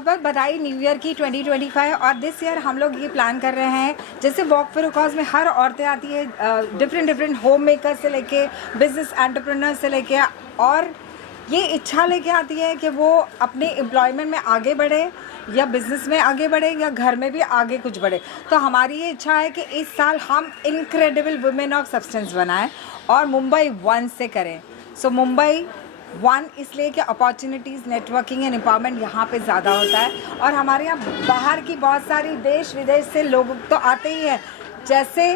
बहुत बहुत बधाई न्यू ईयर की 2025। और दिस ईयर हम लोग ये प्लान कर रहे हैं, जैसे वॉक फॉर अ कॉज में हर औरतें आती है, डिफरेंट होम मेकर से लेके बिजनेस एंटरप्रेन्योर से लेके, और ये इच्छा लेके आती है कि वो अपने एम्प्लॉयमेंट में आगे बढ़े या बिज़नेस में आगे बढ़े या घर में भी आगे कुछ बढ़े। तो हमारी ये इच्छा है कि इस साल हम इनक्रेडिबल वुमेन ऑफ सब्सटेंस बनाएं और मुंबई 1 से करें। सो मुंबई 1 इसलिए कि अपॉर्चुनिटीज़, नेटवर्किंग एंड एम्पावरमेंट यहाँ पे ज़्यादा होता है। और हमारे यहाँ बाहर की बहुत सारी देश विदेश से लोग तो आते ही हैं, जैसे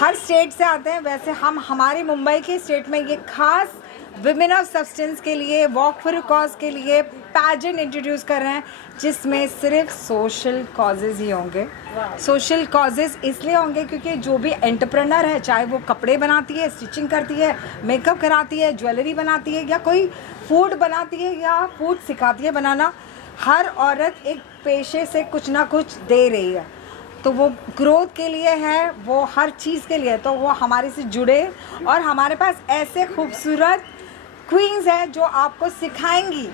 हर स्टेट से आते हैं, वैसे हम हमारे मुंबई के स्टेट में ये खास विमेन ऑफ सब्सटेंस के लिए, वॉक फॉर अ कॉज के लिए पैजेंट इंट्रोड्यूस कर रहे हैं, जिसमें सिर्फ सोशल कॉजेज़ ही होंगे। सोशल कॉजेज़ इसलिए होंगे क्योंकि जो भी एंटरप्रेन्योर है, चाहे वो कपड़े बनाती है, स्टिचिंग करती है, मेकअप कराती है, ज्वेलरी बनाती है, या कोई फूड बनाती है या फूड सिखाती है बनाना, हर औरत एक पेशे से कुछ ना कुछ दे रही है। तो वो ग्रोथ के लिए है, वो हर चीज़ के लिए है। तो वो हमारे से जुड़े, और हमारे पास ऐसे खूबसूरत क्वींस हैं जो आपको सिखाएंगी,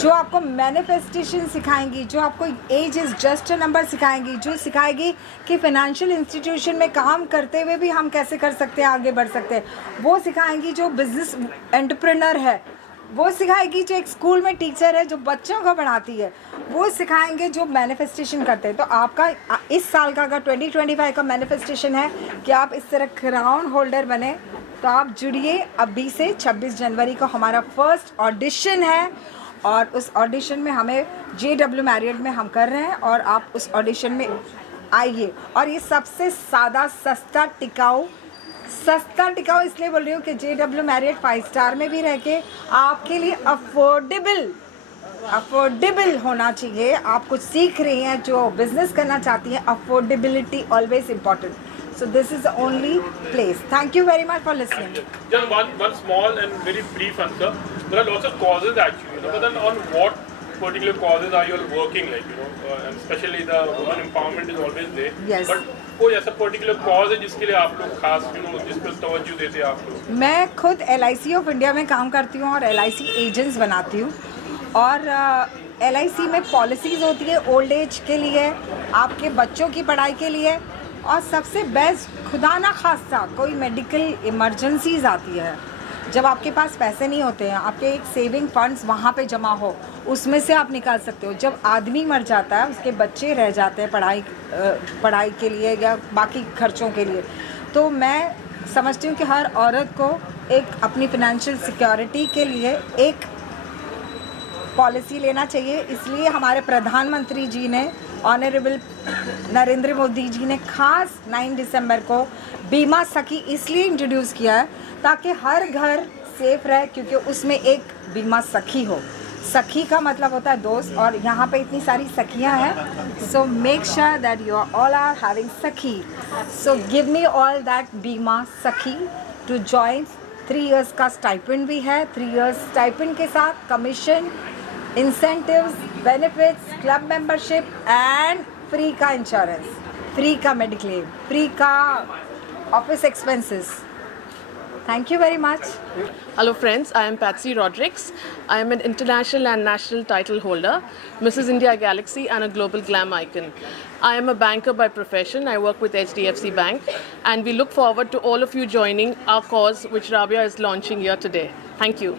जो आपको मैनिफेस्टेशन सिखाएंगी, जो आपको age is just a number सिखाएंगी, जो सिखाएगी कि फाइनेंशियल इंस्टीट्यूशन में काम करते हुए भी हम कैसे कर सकते हैं, आगे बढ़ सकते हैं। वो सिखाएंगी जो बिजनेस एंटरप्रेन्योर है, वो सिखाएगी जो एक स्कूल में टीचर है जो बच्चों को पढ़ाती है, वो सिखाएंगे जो मैनिफेस्टेशन करते हैं। तो आपका इस साल का अगर 2025 का मैनिफेस्टेशन है कि आप इस तरह क्राउन होल्डर बने, तो आप जुड़िए। अभी से 26 जनवरी को हमारा फर्स्ट ऑडिशन है, और उस ऑडिशन में हमें JW मैरियट में हम कर रहे हैं, और आप उस ऑडिशन में आइए। और ये सबसे सादा, सस्ता टिकाऊ इसलिए बोल रही हूँ कि JW मैरियट 5 स्टार में भी रह के आपके लिए अफोर्डेबल होना चाहिए। आप कुछ सीख रही हैं, जो बिजनेस करना चाहती हैं, affordability always important. So this is the only place. Thank you very much for listening. Just one small and very brief answer. There are lots of causes actually, but then on what particular causes are you all working, and especially the women empowerment is always there. Yes. But कोई ऐसा particular cause है जिसके लिए आप लोग खास जिस पर तवज्जो देते हैं आप लोग? मैं खुद LIC ऑफ इंडिया में काम करती हूँ और LIC एजेंट्स बनाती हूँ, और LIC में पॉलिसीज़ होती है ओल्ड एज के लिए, आपके बच्चों की पढ़ाई के लिए, और सबसे बेस्ट, खुदा ना खास्ता कोई मेडिकल इमरजेंसीज आती है, जब आपके पास पैसे नहीं होते हैं, आपके एक सेविंग फंड्स वहाँ पे जमा हो, उसमें से आप निकाल सकते हो। जब आदमी मर जाता है, उसके बच्चे रह जाते हैं पढ़ाई के लिए या बाकी खर्चों के लिए, तो मैं समझती हूँ कि हर औरत को एक अपनी फिनेंशियल सिक्योरिटी के लिए एक पॉलिसी लेना चाहिए। इसलिए हमारे प्रधानमंत्री जी ने, ऑनरेबल नरेंद्र मोदी जी ने खास 9 दिसंबर को बीमा सखी इसलिए इंट्रोड्यूस किया है ताकि हर घर सेफ रहे, क्योंकि उसमें एक बीमा सखी हो। सखी का मतलब होता है दोस्त, और यहाँ पे इतनी सारी सखियाँ हैं। So make sure that you all are having सखी। So give me all that बीमा सखी टू जॉइन। 3 इयर्स का स्टाइपेंड भी है। 3 इयर्स स्टाइपेंड के साथ commission, incentives, benefits, club membership and free का इंश्योरेंस, फ्री का मेडिक्लेम, फ्री का office expenses. Thank you very much. Hello friends, I am Patsy Rodrigues. I am an international and national title holder, Mrs. India Galaxy and a global glam icon. I am a banker by profession. I work with HDFC Bank, and we look forward to all of you joining our cause which Rabia is launching here today. Thank you.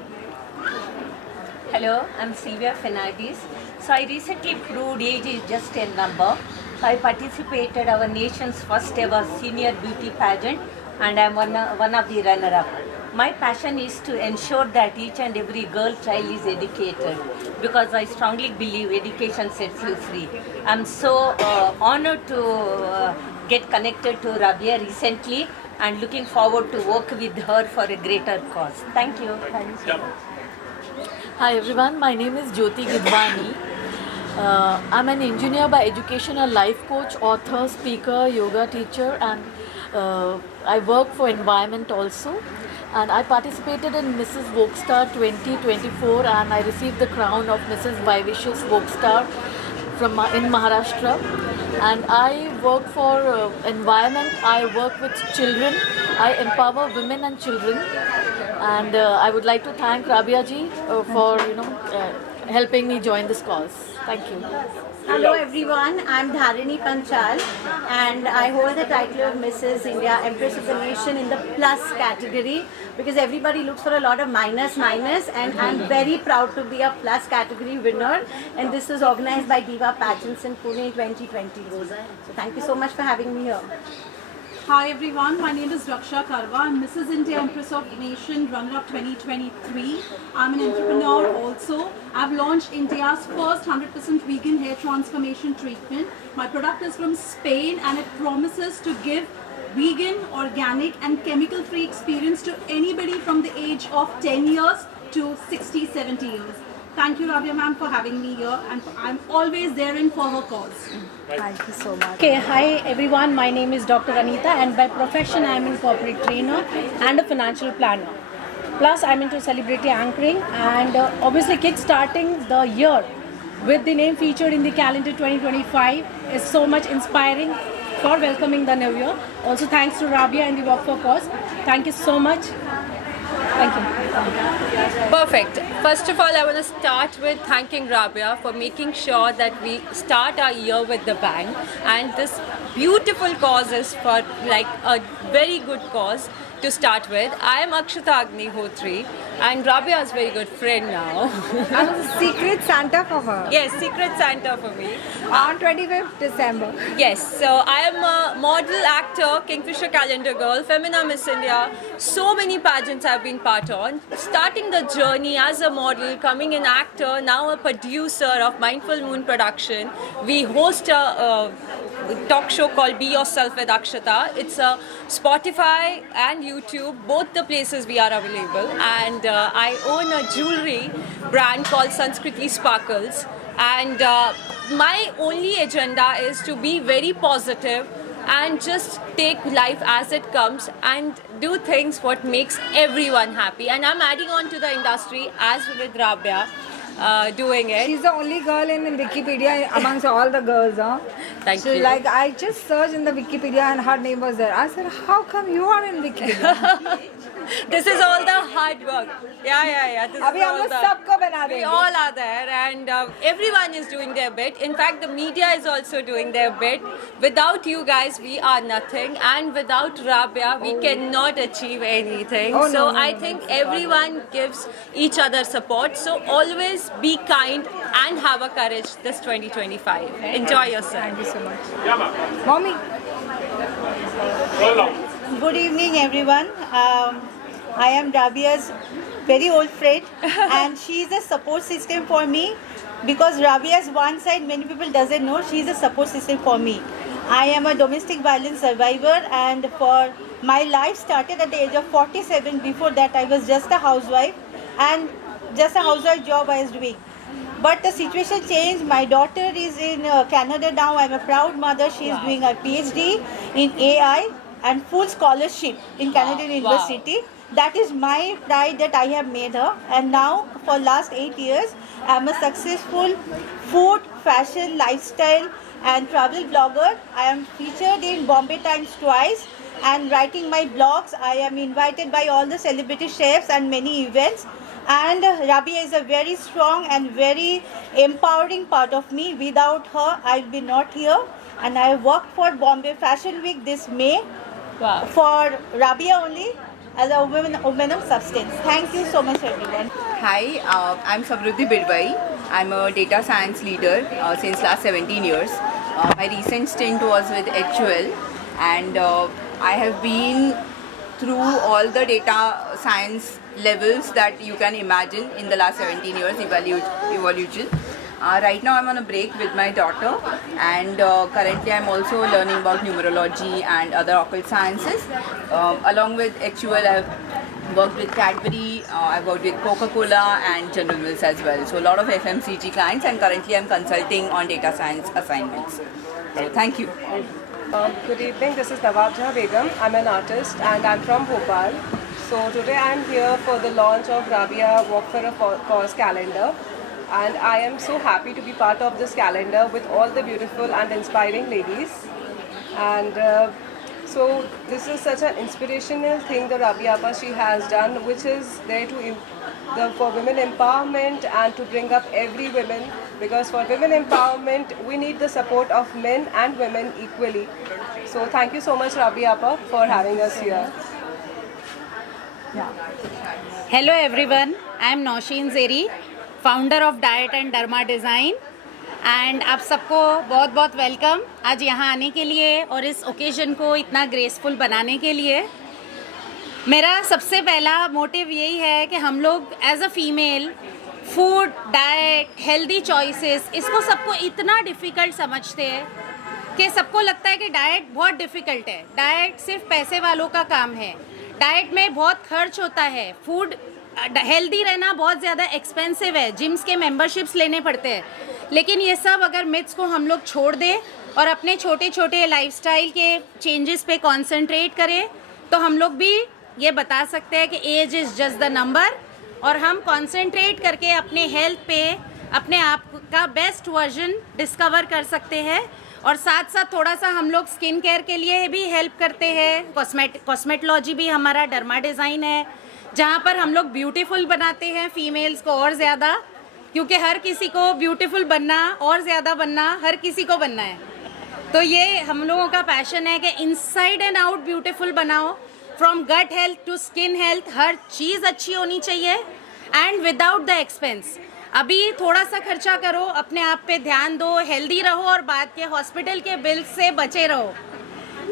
Hello, I'm Sylvia Fernandez. So I recently proved age is just a number. So I participated our nation's first ever senior beauty pageant, and I'm one of the runner-up. My passion is to ensure that each and every girl child is educated, because I strongly believe education sets you free. I'm so honored to get connected to Rabia recently, and looking forward to work with her for a greater cause. Thank you. Thank you. Hi everyone, my name is Jyoti Gidwani. I'm an engineer by education, a life coach, author, speaker, yoga teacher, and I work for environment also. And I participated in Mrs. Wokstar 2024, and I received the crown of Mrs. Vaivishus Wokstar in Maharashtra. And I work for environment. I work with children. I empower women and children. And I would like to thank Rabia ji for helping me join this cause. Thank you. Hello everyone, I'm Dharini Panchal and I hold the title of Mrs. India Empress of the Nation in the plus category because everybody looks for a lot of minus and I'm very proud to be a plus category winner and this was organized by Diva Pageants in Pune in 2020. So thank you so much for having me here. Hi everyone, my name is Raksha Karwa. I'm Mrs. India Empress of Nation Runner-Up 2023. I'm an entrepreneur also. I've launched India's first 100% vegan hair transformation treatment. My product is from Spain and it promises to give vegan, organic and chemical-free experience to anybody from the age of 10 years to 60, 70 years. Thank you Rabia ma'am for having me here and I'm always there in for her cause. Thank you so much. Okay, hi everyone. My name is Dr. Anita and by profession I am a corporate trainer and a financial planner. Plus I'm into celebrity anchoring and obviously kick-starting the year with the name featured in the calendar 2025 is so much inspiring for welcoming the new year. Also thanks to Rabia and the Walk for Cause. Thank you so much. Thank you. Perfect. First of all, I want to start with thanking Rabia for making sure that we start our year with the bang. And this beautiful cause is for like a very good cause to start with. I am Akshata Agnihotri and Rabia is a very good friend now. I'm a secret Santa for her. Yes, Secret Santa for me. On 25th December. Yes, so I am a model, actor, Kingfisher Calendar Girl, Femina Miss India. So many pageants I've been part on. Starting the journey as a model, coming an actor, now a producer of Mindful Moon Production. We host a talk show called Be Yourself with Akshata. It's a Spotify and YouTube, both the places we are available. And I own a jewelry brand called Sanskriti Sparkles. And my only agenda is to be very positive and just take life as it comes and do things what makes everyone happy. And I'm adding on to the industry as with Rabia. Doing it. She's the only girl in Wikipedia amongst all the girls, huh? Thank So you. like I just searched in the Wikipedia and her name was there. I said, how come you are in Wikipedia? This is all the hard work. Yeah. This अभी is हम all लोग the- सबको बना We देंगे. all are there and everyone is doing their bit. In fact, the media is also doing their bit. Without you guys, we are nothing. And without Rabia, we cannot achieve anything. Oh, so no, I think everyone gives each other support. So always be kind and have a courage this 2025. Enjoy yourself. Thank you so much. Yeah, ma'am. Mommy. Roll on. Good evening, everyone. I am Rabia's very old friend, and she is a support system for me because Rabia's one side many people doesn't know. She is a support system for me. I am a domestic violence survivor, and for my life started at the age of 47. Before that, I was just a housewife, and just a housewife job I was doing. But the situation changed. My daughter is in Canada now. I'm a proud mother. She is doing her PhD in AI and full scholarship in Canadian University. That is my pride that I have made her. And now for last 8 years, I'm a successful food, fashion, lifestyle and travel blogger. I am featured in Bombay Times twice and writing my blogs. I am invited by all the celebrity chefs and many events. And Rabia is a very strong and very empowering part of me. Without her, I'll be not here. And I worked for Bombay Fashion Week this May for Rabia only as a woman of substance. Thank you so much, everyone. Hi, I'm Samruddhi Bidwai. I'm a data science leader since last 17 years. My recent stint was with HUL and I have been through all the data science levels that you can imagine in the last 17 years evolution. Right now I'm on a break with my daughter and currently I'm also learning about numerology and other occult sciences. Along with HUL I've worked with Cadbury, I've worked with Coca-Cola and General Mills as well. So a lot of FMCG clients and currently I'm consulting on data science assignments. So thank you. Good evening, this is Nawabja Begum. I'm an artist and I'm from Bhopal. So today I'm here for the launch of Rabia Walk for a Cause calendar. And I am so happy to be part of this calendar with all the beautiful and inspiring ladies. And so this is such an inspirational thing that Rabia Appa she has done, which is there to for women empowerment and to bring up every woman, because for women empowerment we need the support of men and women equally. So thank you so much Rabia Appa for having us here. Hello everyone, I am Nausheen Zeri, founder of Diet and Derma Design, and आप सबको बहुत बहुत welcome आज यहाँ आने के लिए और इस ओकेजन को इतना ग्रेसफुल बनाने के लिए। मेरा सबसे पहला मोटिव यही है कि हम लोग as a female food, diet, healthy choices, इसको सबको इतना डिफ़िकल्ट समझते हैं कि सबको लगता है कि डाइट बहुत डिफ़िकल्ट है, डाइट सिर्फ पैसे वालों का काम है, डाइट में बहुत खर्च होता है, फूड हेल्दी रहना बहुत ज़्यादा एक्सपेंसिव है, जिम्स के मेंबरशिप्स लेने पड़ते हैं। लेकिन ये सब अगर मिथ्स को हम लोग छोड़ दें और अपने छोटे छोटे लाइफस्टाइल के चेंजेस पे कंसंट्रेट करें तो हम लोग भी ये बता सकते हैं कि age is just the number, और हम कंसंट्रेट करके अपने हेल्थ पे अपने आप का बेस्ट वर्जन डिस्कवर कर सकते हैं। और साथ साथ थोड़ा सा हम लोग स्किन केयर के लिए भी हेल्प करते हैं। कॉस्मेटोलॉजी भी हमारा डर्मा डिज़ाइन है, जहाँ पर हम लोग ब्यूटीफुल बनाते हैं फीमेल्स को और ज़्यादा, क्योंकि हर किसी को ब्यूटीफुल बनना और ज़्यादा बनना हर किसी को बनना है। तो ये हम लोगों का पैशन है कि इनसाइड एंड आउट ब्यूटीफुल बनाओ, from gut health to skin health, हर चीज़ अच्छी होनी चाहिए एंड विदाउट द एक्सपेंस। अभी थोड़ा सा खर्चा करो, अपने आप पे ध्यान दो, हेल्दी रहो और बाद के हॉस्पिटल के बिल से बचे रहो।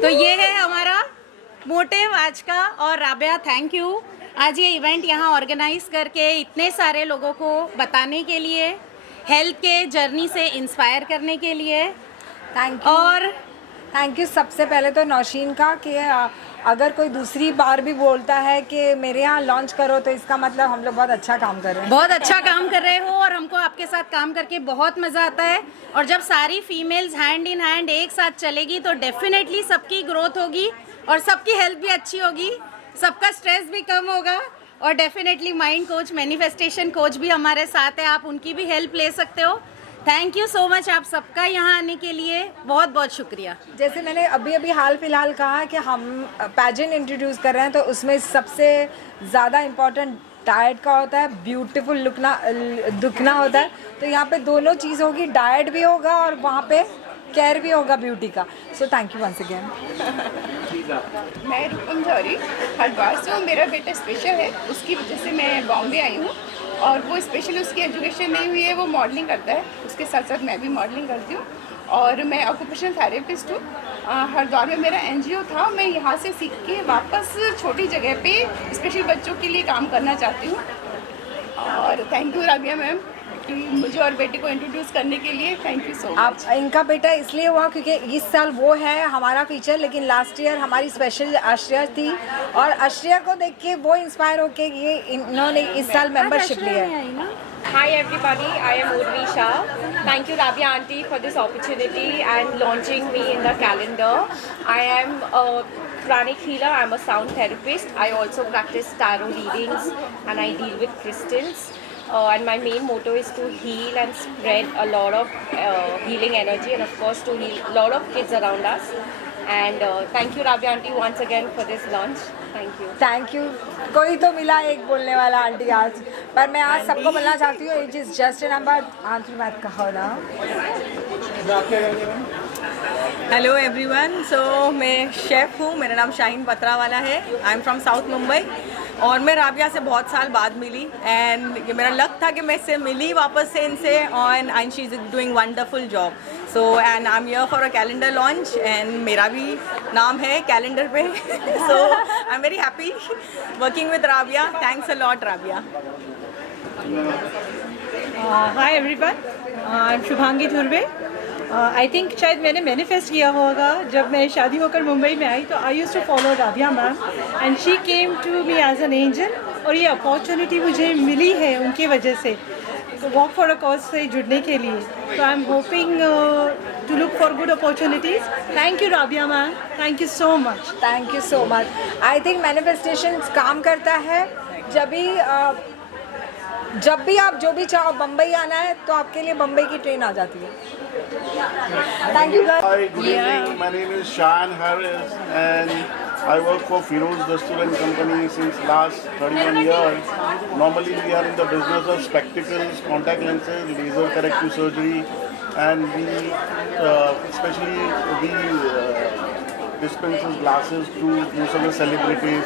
तो ये है हमारा मोटिव आज का। और राबिया, थैंक यू आज ये इवेंट यहाँ ऑर्गेनाइज करके इतने सारे लोगों को बताने के लिए, हेल्थ के जर्नी से इंस्पायर करने के लिए। Thank you. और थैंक यू सबसे पहले तो नौशीन का कि अगर कोई दूसरी बार भी बोलता है कि मेरे यहाँ लॉन्च करो तो इसका मतलब हम लोग बहुत अच्छा काम कर रहे हैं। बहुत अच्छा काम कर रहे हो और हमको आपके साथ काम करके बहुत मज़ा आता है। और जब सारी फीमेल्स हैंड इन हैंड एक साथ चलेगी तो डेफिनेटली सबकी ग्रोथ होगी और सबकी हेल्थ भी अच्छी होगी, सबका स्ट्रेस भी कम होगा। और definitely mind coach, manifestation coach भी हमारे साथ है, आप उनकी भी हेल्प ले सकते हो। थैंक यू सो मच आप सबका यहाँ आने के लिए, बहुत बहुत शुक्रिया। जैसे मैंने अभी अभी हाल फिलहाल कहा कि हम पैजेंट इंट्रोड्यूस कर रहे हैं, तो उसमें सबसे ज़्यादा इम्पॉर्टेंट डाइट का होता है, ब्यूटीफुल दिखना होता है। तो यहाँ पे दोनों चीज़ होगी, डाइट भी होगा और वहाँ पे केयर भी होगा ब्यूटी का। So thank you once again. मैं रूपम जौहरी हरिद्वार से हूँ। मेरा बेटा स्पेशल है, उसकी वजह से मैं बॉम्बे आई हूँ। और वो स्पेशल उसकी एजुकेशन नहीं हुई है, वो मॉडलिंग करता है, उसके साथ साथ मैं भी मॉडलिंग करती हूँ। और मैं ऑक्यूपेशनल थेरेपिस्ट हूँ। हरिद्वार में मेरा एनजीओ था, मैं यहाँ से सीख के वापस छोटी जगह पे स्पेशल बच्चों के लिए काम करना चाहती हूँ। और थैंक यू राबिया मैम कि मुझे और बेटे को इंट्रोड्यूस करने के लिए, थैंक यू सो मच। इनका बेटा इसलिए हुआ क्योंकि इस साल वो है हमारा फीचर, लेकिन लास्ट ईयर हमारी स्पेशल आश्रिया थी और आश्रिया को देख के वो इंस्पायर होके ये इन्होंने इस साल मेंबरशिप लिया है। Hi everybody, I am Urvi Shah. Thank you Rabia auntie for this opportunity and launching me in the calendar. I am a pranic healer, I am a sound therapist. I also practice tarot readings and I deal with crystals. And my main motto is to heal and spread a lot of healing energy and of course to heal a lot of kids around us. And thank you Rabia auntie once again for this launch. Thank you. Thank you. कोई तो मिला एक बोलने वाला aunty आज, पर मैं आज सबको बोलना चाहती हूँ age is just a number. Aunty बात कहो ना। हेलो एवरीवन, सो मैं शेफ़ हूँ, मेरा नाम शाहीन पत्रावाला है। I am from south Mumbai और मैं राबिया से बहुत साल बाद मिली एंड ये मेरा लक था कि मैं इससे मिली वापस से इनसे and she is doing wonderful job. So and I am here for a calendar launch and मेरा भी नाम है कैलेंडर पे। So I am very happy working with Rabia. Thanks a lot Rabia. Hi everyone, I am Shubhangi Dhurve. I think शायद मैंने manifest किया होगा जब मैं शादी होकर मुंबई में आई, तो I used to follow Rabia ma'am and she came to me as an angel. और ये अपॉर्चुनिटी मुझे मिली है उनकी वजह से वॉक फॉर अ कॉज से जुड़ने के लिए। तो I am hoping to look for good opportunities. Thank you Rabia ma'am, thank you so much. Thank you so much. I think manifestation काम करता है जब भी आप जो भी चाहो, बम्बई आना है तो आपके लिए बम्बई की ट्रेन आ जाती है। Thank you guys. Hi, good evening. My name is Shan Harris and I work for Feroz Dastur and Company since last 31 years. Normally we are in the business of spectacles, contact lenses, laser corrective surgery, and we dispenses glasses to most of the celebrities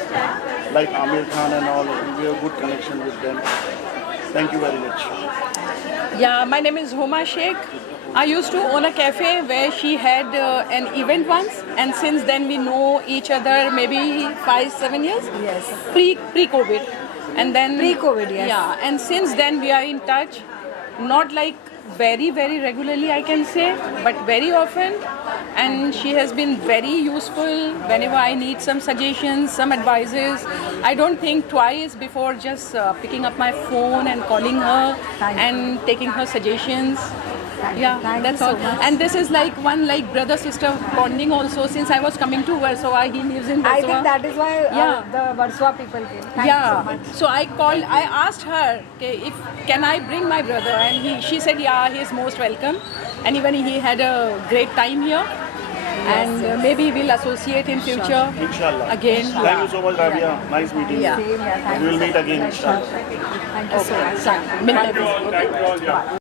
like Amir Khan and all. We have good connection with them. Thank you very much. Yeah, my name is Homa Sheikh. I used to own a cafe where she had an event once, and since then we know each other maybe 5-7 years. Yes. Pre-COVID, and then Pre-COVID, yes. Yeah, and since then we are in touch, not like very regularly I can say, but very often, and she has been very useful whenever I need some suggestions, some advices. I don't think twice before just picking up my phone and calling her and taking her suggestions. That's all. And this is like one brother sister bonding also, since I was coming to Warsaw. He lives in Warsaw. I think that is why the Warsaw people came. Thank you so much. So I asked her, okay, can I bring my brother, and she said he is most welcome, and even he had a great time here. And maybe we'll associate in future. Inshallah. Again. Thank you so much, Rabia. Nice meeting you. We will meet again, inshallah. Thank you so much. Thank you all.